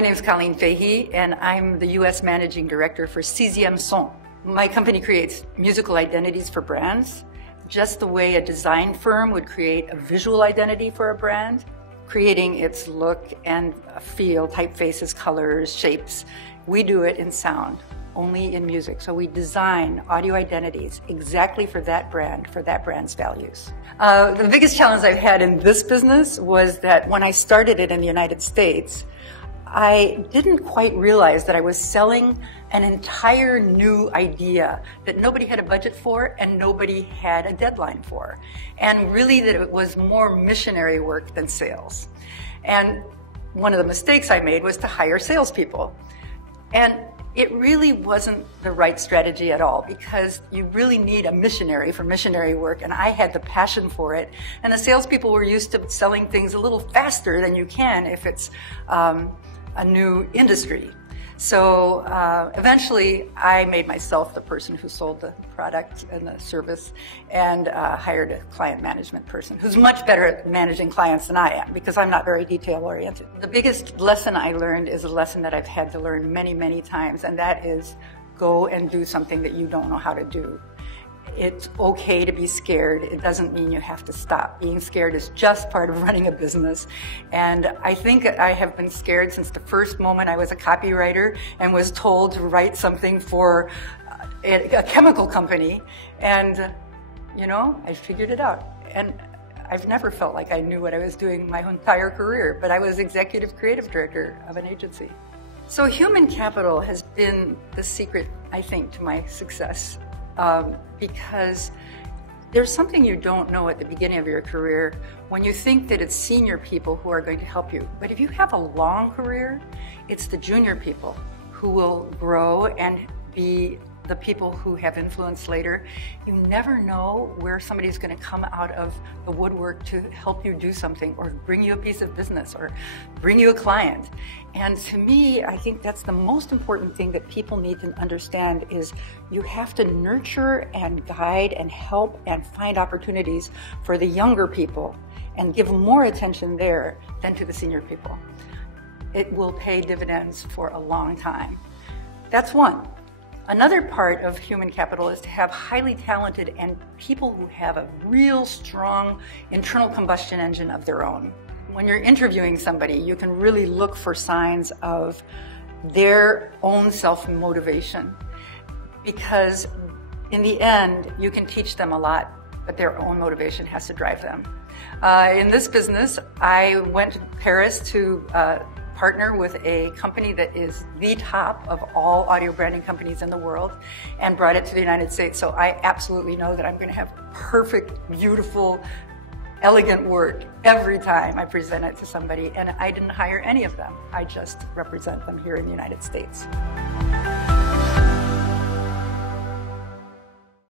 My name is Colleen Fahey, and I'm the U.S. Managing Director for Sixiéme Son. My company creates musical identities for brands, just the way a design firm would create a visual identity for a brand, creating its look and feel, typefaces, colors, shapes. We do it in sound, only in music. So we design audio identities exactly for that brand's values. The biggest challenge I've had in this business was that when I started it in the United States, I didn't quite realize that I was selling an entire new idea that nobody had a budget for and nobody had a deadline for. And really that it was more missionary work than sales. And one of the mistakes I made was to hire salespeople. And it really wasn't the right strategy at all, because you really need a missionary for missionary work, and I had the passion for it. And the salespeople were used to selling things a little faster than you can if it's a new industry. So eventually I made myself the person who sold the product and the service, and hired a client management person who's much better at managing clients than I am, because I'm not very detail oriented. The biggest lesson I learned is a lesson that I've had to learn many, many times, and that is go and do something that you don't know how to do. It's okay to be scared. It doesn't mean you have to stop. Being scared is just part of running a business. And I think I have been scared since the first moment I was a copywriter and was told to write something for a chemical company. And, you know, I figured it out. And I've never felt like I knew what I was doing my entire career, but I was executive creative director of an agency. So human capital has been the secret, I think, to my success. Because there's something you don't know at the beginning of your career when you think that it's senior people who are going to help you. But if you have a long career, it's the junior people who will grow and be the people who have influence later. You never know where somebody's going to come out of the woodwork to help you do something, or bring you a piece of business, or bring you a client. And to me, I think that's the most important thing that people need to understand, is you have to nurture and guide and help and find opportunities for the younger people and give more attention there than to the senior people. It will pay dividends for a long time. That's one. Another part of human capital is to have highly talented and people who have a real strong internal combustion engine of their own. When you're interviewing somebody, you can really look for signs of their own self-motivation, because in the end, you can teach them a lot, but their own motivation has to drive them. In this business, I went to Paris to partner with a company that is the top of all audio branding companies in the world, and brought it to the United States. So I absolutely know that I'm going to have perfect, beautiful, elegant work every time I present it to somebody. And I didn't hire any of them. I just represent them here in the United States.